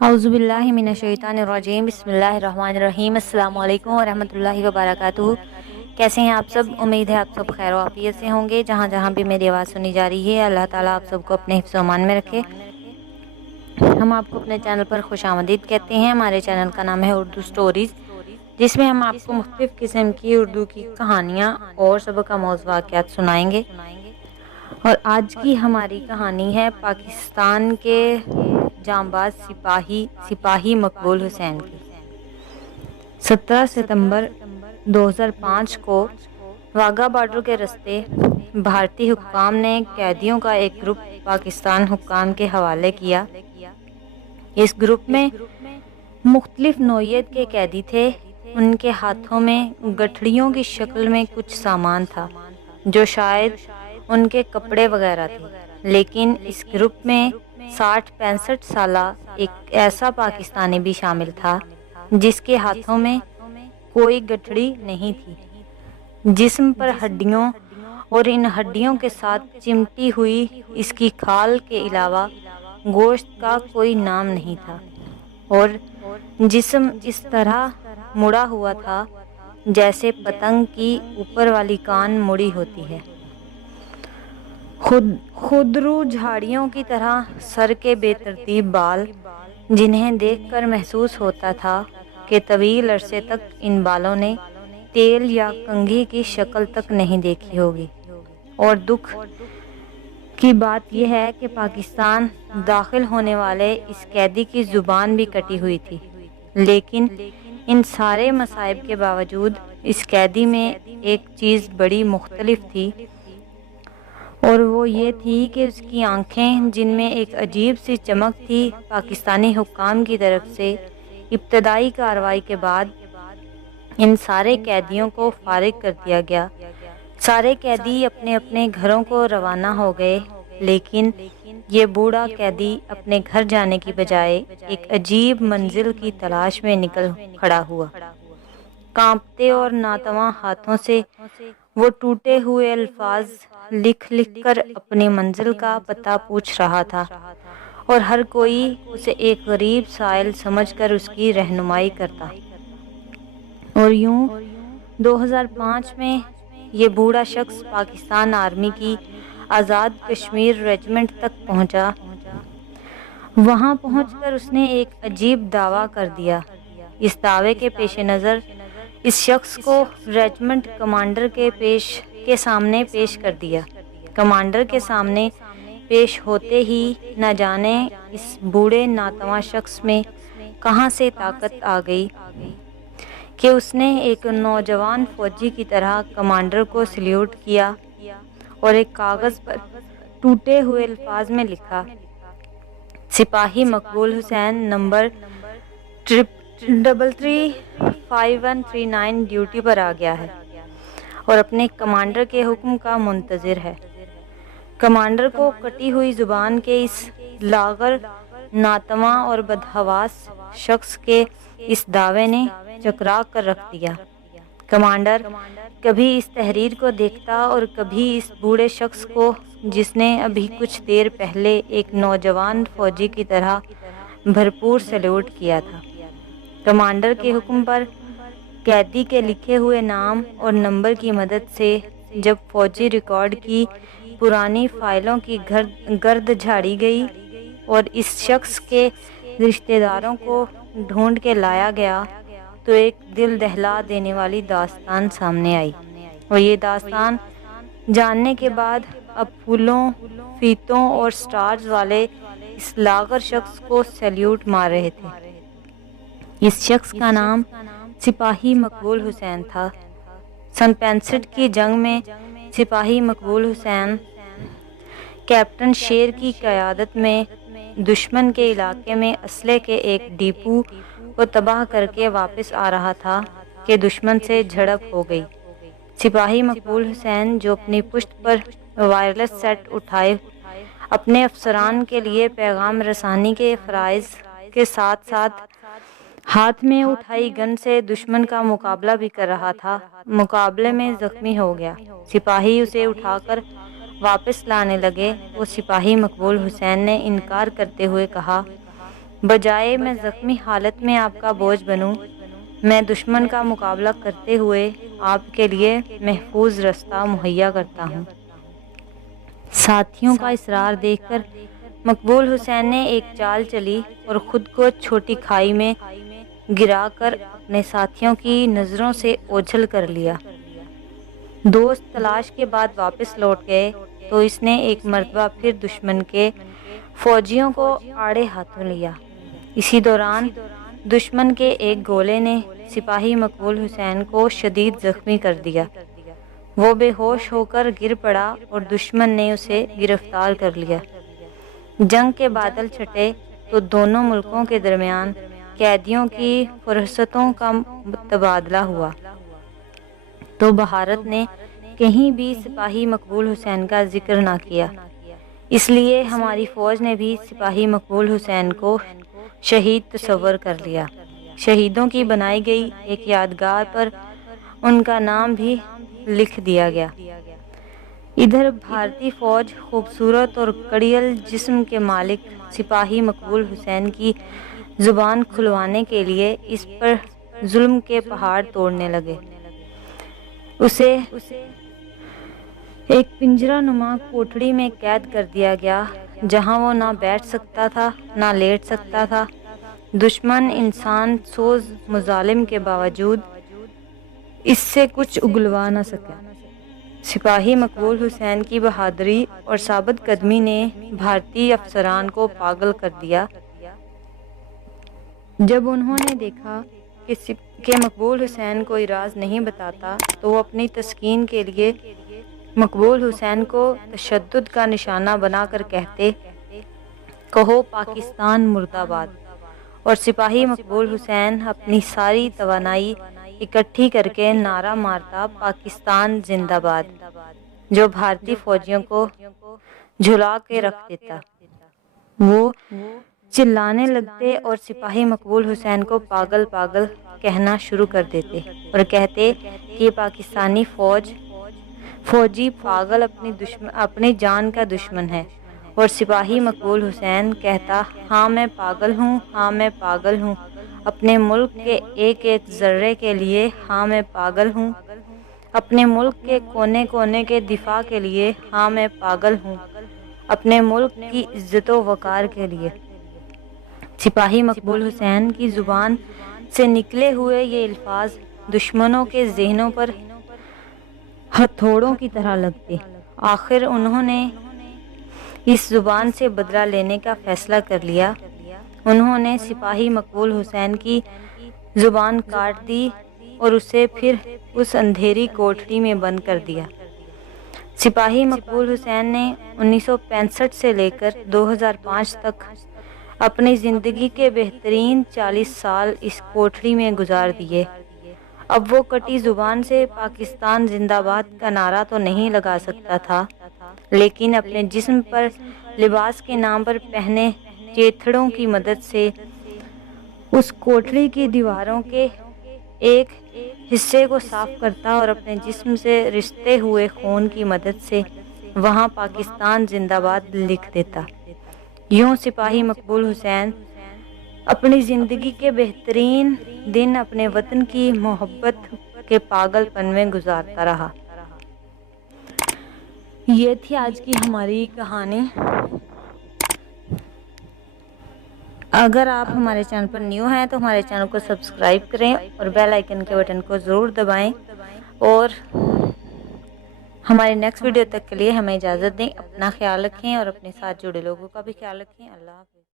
औज़ुबिल्लाहि मिनश्शैतानिर्रजीम बिस्मिल्लाहिर्रहमानिर्रहीम अस्सलामु अलैकुम वरहमतुल्लाहि वबरकातुहू। कैसे हैं आप सब? उम्मीद है आप सब खैर आफियत से होंगे। जहाँ जहाँ भी मेरी आवाज़ सुनी जा रही है, अल्लाह ताला आप सबको अपने हिफ्ज़ अमान में रखे। हम आपको अपने चैनल पर खुशामदीद कहते हैं। हमारे चैनल का नाम है उर्दू स्टोरीज़, जिसमें हम आपको मुख्तलिफ़ किस्म की उर्दू की कहानियाँ और सबका मौज़ूआत सुनाएंगे। और आज की हमारी कहानी है पाकिस्तान के जांबाज सिपाही मकबूल हुसैन की। 17 सितंबर 2005 को वाघा बॉर्डर के रास्ते भारतीय हुक्काम ने कैदियों का एक ग्रुप पाकिस्तान हुक्काम के हवाले किया। इस ग्रुप में मुख्तलिफ नौइयत के कैदी थे। उनके हाथों में गठड़ियों की शक्ल में कुछ सामान था जो शायद उनके कपड़े वगैरह थे, लेकिन इस ग्रुप में 60-65 साला एक ऐसा पाकिस्तानी भी शामिल था जिसके हाथों में कोई गठड़ी नहीं थी। जिस्म पर हड्डियों और इन हड्डियों के साथ चिमटी हुई इसकी खाल के अलावा गोश्त का कोई नाम नहीं था, और जिस्म इस तरह मुड़ा हुआ था जैसे पतंग की ऊपर वाली कान मुड़ी होती है। खुदरू झाड़ियों की तरह सर के बेतरतीब बाल, जिन्हें देखकर महसूस होता था कि तवील अरसे तक इन बालों ने तेल या कंघी की शक्ल तक नहीं देखी होगी। और दुख की बात यह है कि पाकिस्तान दाखिल होने वाले इस कैदी की ज़ुबान भी कटी हुई थी, लेकिन इन सारे मसाइब के बावजूद इस कैदी में एक चीज़ बड़ी मुख्तलिफ थी, और वो ये थी कि उसकी आंखें, जिनमें एक अजीब सी चमक थी, पाकिस्तानी हुक्काम की तरफ से इब्तदाई कार्रवाई के बाद इन सारे कैदियों को फारिग कर दिया गया। सारे कैदी अपने अपने घरों को रवाना हो गए, लेकिन ये बूढ़ा कैदी अपने घर जाने की बजाय एक अजीब मंजिल की तलाश में निकल खड़ा हुआ। कांपते और नातवा हाथों से वो टूटे हुए अल्फाज लिख लिख कर अपनी मंजिल का पता पूछ रहा था, और हर कोई उसे एक गरीब साइल समझकर उसकी रहनुमाई करता। और यूं 2005 में ये बूढ़ा शख्स पाकिस्तान आर्मी की आज़ाद कश्मीर रेजिमेंट तक पहुंचा। वहां पहुंचकर उसने एक अजीब दावा कर दिया। इस दावे के पेश नज़र इस शख्स को रेजिमेंट कमांडर के सामने पेश कर दिया। कमांडर के सामने पेश होते ही न जाने इस बूढ़े नातवा शख्स में कहां से ताकत आ गई कि उसने एक नौजवान फौजी की तरह कमांडर को सल्यूट किया और एक कागज़ पर टूटे हुए अल्फाज में लिखा, सिपाही मकबूल हुसैन नंबर 335139 ड्यूटी पर आ गया है और अपने कमांडर के हुक्म का मुंतज़िर है। कमांडर को कटी हुई ज़ुबान के इस लागर, नातवा और बदहवास शख्स के इस दावे ने चकरा कर रख दिया। कमांडर कभी इस तहरीर को देखता और कभी इस बूढ़े शख्स को, जिसने अभी कुछ देर पहले एक नौजवान फौजी की तरह भरपूर सैल्यूट किया था। कमांडर के हुक्म पर कैदी के लिखे हुए नाम और नंबर की मदद से जब फौजी रिकॉर्ड की पुरानी फाइलों की गर्द झाड़ी गई और इस शख्स के रिश्तेदारों को ढूंढ के लाया गया, तो एक दिल दहला देने वाली दास्तान सामने आई। और ये दास्तान जानने के बाद अब फूलों, फीतों और स्टार्स वाले इस लागर शख्स को सैल्यूट मार रहे थे। इस शख्स का नाम सिपाही मकबूल हुसैन था। सन 65 की जंग में सिपाही मकबूल हुसैन कैप्टन शेर की क़यादत में दुश्मन के इलाके में असले के एक डिपो को तबाह करके वापस आ रहा था कि दुश्मन से झड़प हो गई। सिपाही मकबूल हुसैन, जो अपनी पुश्त पर वायरलेस सेट उठाए अपने अफसरान के लिए पैगाम रसानी के फ़राइज़ के साथ साथ हाथ में उठाई गन से दुश्मन का मुकाबला भी कर रहा था, मुकाबले में ज़ख्मी हो गया। सिपाही उसे उठाकर वापस लाने लगे। वो सिपाही मकबूल हुसैन ने इनकार करते हुए कहा, بجائے میں زخمی حالت میں آپ کا بوجھ بنوں، میں دشمن کا مقابلہ کرتے ہوئے آپ کے لیے محفوظ رستہ مہیا کرتا ہوں۔ ساتھیوں کا اصرار دیکھ کر مقبول حسین نے ایک چال چلی اور خود کو چھوٹی کھائی میں گرا کر اپنے ساتھیوں کی نظروں سے اوجھل کر لیا۔ دوست تلاش کے بعد واپس لوٹ گئے تو اس نے ایک مرتبہ پھر دشمن کے فوجیوں کو آڑے ہاتھوں لیا۔ اسی دوران دشمن کے ایک گولے نے سپاہی مقبول حسین کو شدید زخمی کر دیا۔ وہ بے ہوش ہو کر گر پڑا اور دشمن نے اسے گرفتار کر لیا۔ جنگ کے بادل چھٹے تو دونوں ملکوں کے درمیان قیدیوں کی فہرستوں کا تبادلہ ہوا، تو بھارت نے کہیں بھی سپاہی مقبول حسین کا ذکر نہ کیا۔ اس لیے ہماری فوج نے بھی سپاہی مقبول حسین کو شہید تصور کر لیا۔ شہیدوں کی بنائی گئی ایک یادگار پر ان کا نام بھی لکھ دیا گیا۔ ادھر بھارتی فوج خوبصورت اور کڑیل جسم کے مالک سپاہی مقبول حسین کی زبان کھلوانے کے لیے اس پر ظلم کے پہاڑ توڑنے لگے۔ اسے ایک پنجرہ نما کوٹڑی میں قید کر دیا گیا جہاں وہ نہ بیٹھ سکتا تھا نہ لیٹ سکتا تھا۔ دشمن انسان سوز مظالم کے باوجود اس سے کچھ اگلوا نہ سکا۔ سپاہی مقبول حسین کی بہادری اور ثابت قدمی نے بھارتی افسران کو پاگل کر دیا۔ جب انہوں نے دیکھا کہ مقبول حسین کوئی راز نہیں بتاتا تو وہ اپنی تسکین کے لیے مقبول حسین کو تشدد کا نشانہ بنا کر کہتے، کہو پاکستان مرد آباد، اور سپاہی مقبول حسین اپنی ساری توانائی اکٹھی کر کے نعرہ مارتا، پاکستان زندہ باد، جو بھارتی فوجیوں کو جھلا کے رکھ دیتا۔ وہ چلانے لگتے اور سپاہی مقبول حسین کو پاگل پاگل کہنا شروع کر دیتے اور کہتے کہ پاکستانی فوجی پاگل اپنی جان کا دشمن ہے، اور سپاہی مقبول حسین کہتا، ہاں میں پاگل ہوں، ہاں میں پاگل ہوں، اپنے ملک کے ایک ایک ذرے کے لیے ہاں میں پاگل ہوں، اپنے ملک کے کونے کونے کے دفاع کے لیے ہاں میں پاگل ہوں، اپنے ملک کی عزت و وقار کے لیے۔ سپاہی مقبول حسین کی زبان سے نکلے ہوئے یہ الفاظ دشمنوں کے ذہنوں پر ہتھوڑوں کی طرح لگتے۔ آخر انہوں نے اس زبان سے بدلہ لینے کا فیصلہ کر لیا۔ انہوں نے سپاہی مقبول حسین کی زبان کاٹ دی اور اسے پھر اس اندھیری کوٹڑی میں بند کر دیا۔ سپاہی مقبول حسین نے 1965 سے لے کر 2005 تک اپنی زندگی کے بہترین 40 سال اس کوٹڑی میں گزار دیے۔ اب وہ کٹی زبان سے پاکستان زندہ باد کا نعرہ تو نہیں لگا سکتا تھا، لیکن اپنے جسم پر لباس کے نام پر پہنے چیتھڑوں کی مدد سے اس کوٹڑی کی دیواروں کے ایک حصے کو صاف کرتا اور اپنے جسم سے رشتے ہوئے خون کی مدد سے وہاں پاکستان زندہ باد لکھ دیتا۔ یوں سپاہی مقبول حسین اپنی زندگی کے بہترین دن اپنے وطن کی محبت کے پاگل پن میں گزارتا رہا۔ یہ تھی آج کی ہماری کہانی۔ اگر آپ ہمارے چینل پر نیو ہیں تو ہمارے چینل کو سبسکرائب کریں اور بیل آئیکن کے بٹن کو ضرور دبائیں، اور ہمارے نیکسٹ ویڈیو تک کے لیے ہمیں اجازت دیں۔ اپنا خیال رکھیں اور اپنے ساتھ جڑے لوگوں کا بھی خیال رکھیں۔ اللہ حافظ۔